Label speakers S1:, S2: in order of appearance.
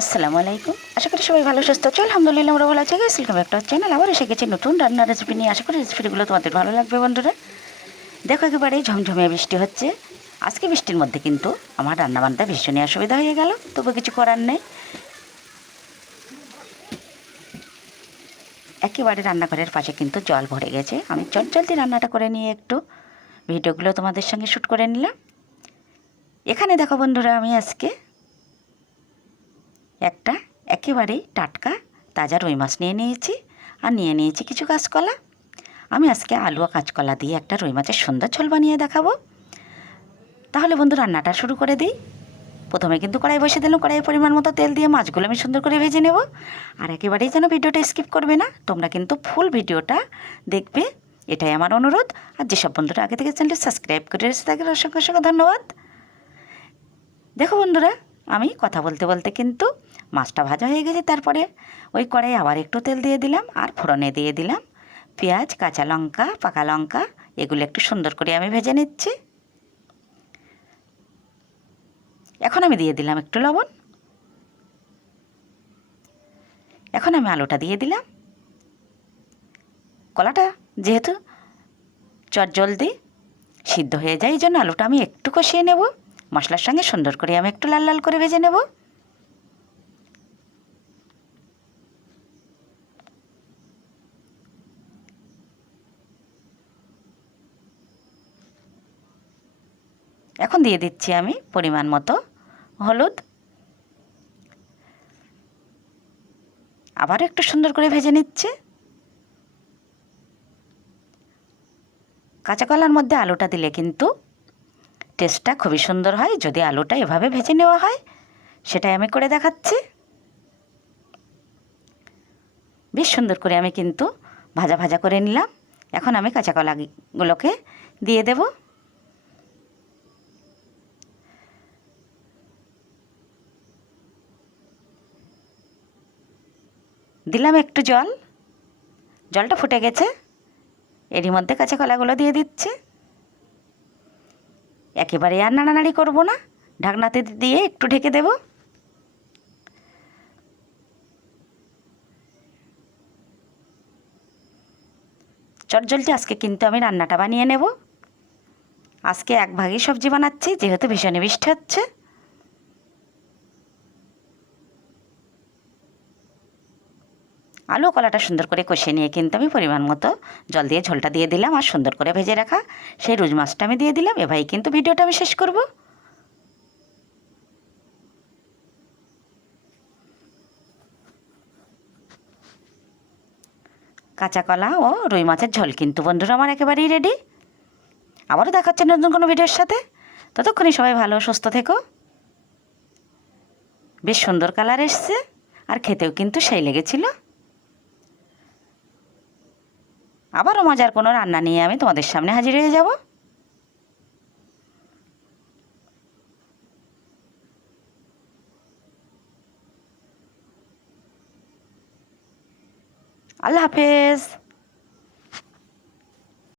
S1: আসসালামু আলাইকুম। আশা করি সবাই ভালো, সুস্থ আছো। আলহামদুলিল্লাহ, আমরা ভালো আছি। গাইস ওয়েলকাম একটা চ্যানেল আবার এসে গেছি নতুন রান্নার রেসিপি নিয়ে। আশা করি রেসিপিগুলো তোমাদের ভালো লাগবে, বন্ধুরা। দেখো একেবারে ঝমঝমে বৃষ্টি হচ্ছে। আজকে বৃষ্টির মধ্যে কিন্তু আমার রান্না বান্নাটা ভীষণই অসুবিধা হয়ে গেল। তবু কিছু করার নেই। একেবারে রান্নাঘরের পাশে কিন্তু জল ভরে গেছে। আমি চট জলদি রান্নাটা করে নিয়ে একটু ভিডিওগুলো তোমাদের সঙ্গে শ্যুট করে নিলাম। এখানে দেখো, বন্ধুরা, আমি আজকে একটা একেবারেই টাটকা তাজা রুই মাছ নিয়ে নিয়েছি আর নিয়ে নিয়েছি কিছু কাঁচকলা আমি আজকে আলু আর কাঁচকলা দিয়ে একটা রুই মাছের সুন্দর ঝোল বানিয়ে দেখাবো। তাহলে বন্ধু, রান্নাটা শুরু করে দিই। প্রথমে কিন্তু কড়াই বসে দিলাম কড়াইয়ের পরিমাণ মতো তেল দিয়ে মাছগুলো আমি সুন্দর করে ভেজে নেব। আর একেবারেই যেন ভিডিওটা স্কিপ করবে না, তোমরা কিন্তু ফুল ভিডিওটা দেখবে। এটাই আমার অনুরোধ। আর যেসব বন্ধুরা আগে থেকে চ্যানেলটি সাবস্ক্রাইব করে এসে তাদের অসংখ্য অসংখ্য ধন্যবাদ। দেখো বন্ধুরা, আমি কথা বলতে বলতে কিন্তু মাছটা ভাজা হয়ে গেছে, তারপরে ওই কড়াই আবার একটু তেল দিয়ে দিলাম আর ফোড়নে দিয়ে দিলাম। পেঁয়াজ, কাঁচা লঙ্কা, পাকা লঙ্কা, এগুলো একটু সুন্দর করে আমি ভেজে নিচ্ছি। এখন আমি দিয়ে দিলাম একটু লবণ। এখন আমি আলুটা দিয়ে দিলাম। কলাটা যেহেতু চট জলদি সিদ্ধ হয়ে যায়, এই জন্য আলুটা আমি একটু কষিয়ে নেব। মশলার সঙ্গে সুন্দর করে আমি একটু লাল লাল করে ভেজে নেব। এখন দিয়ে দিচ্ছি আমি পরিমাণ মতো হলুদ। আবার একটু সুন্দর করে ভেজে নিচ্ছে। কাঁচা কলার মধ্যে আলুটা দিলে কিন্তু টেস্টটা খুবই সুন্দর হয়, যদি আলুটা এভাবে ভেজে নেওয়া হয়, সেটাই আমি করে দেখাচ্ছি। বেশ সুন্দর করে আমি কিন্তু ভাজা ভাজা করে নিলাম। এখন আমি কাঁচা কলাগুলোকে দিয়ে দেব। দিলাম একটু জল। জলটা ফুটে গেছে। এরই মধ্যে কাঁচা কলাগুলো দিয়ে দিচ্ছি। একেবারে আর নাড়ানাড়ি করব না। ঢাকনাতে দিয়ে একটু ঢেকে দেব। চটজলটি আজকে কিন্তু আমি রান্নাটা বানিয়ে নেব। আজকে এক ভাগই সবজি বানাচ্ছি, যেহেতু ভীষণ বৃষ্টি হচ্ছে। আলু কলাটা সুন্দর করে কষিয়ে নিয়ে কিন্তু আমি পরিমাণ মতো জল দিয়ে ঝোলটা দিয়ে দিলাম আর সুন্দর করে ভেজে রাখা সেই রুজ মাছটা আমি দিয়ে দিলাম। এভাবেই কিন্তু ভিডিওটা আমি শেষ করব। কাঁচা কলা ও রুই মাছের ঝোল কিন্তু বন্ধুরা আমার একেবারেই রেডি আবারও দেখাচ্ছে নতুন কোনো ভিডিওর সাথে। ততক্ষণই সবাই ভালো, সুস্থ থেকো। বেশ সুন্দর কালার এসছে আর খেতেও কিন্তু সেই লেগেছিলো। আবারও মজার কোনো রান্না নিয়ে আমি তোমাদের সামনে হাজির হয়ে যাব। আল্লাহ হাফেজ।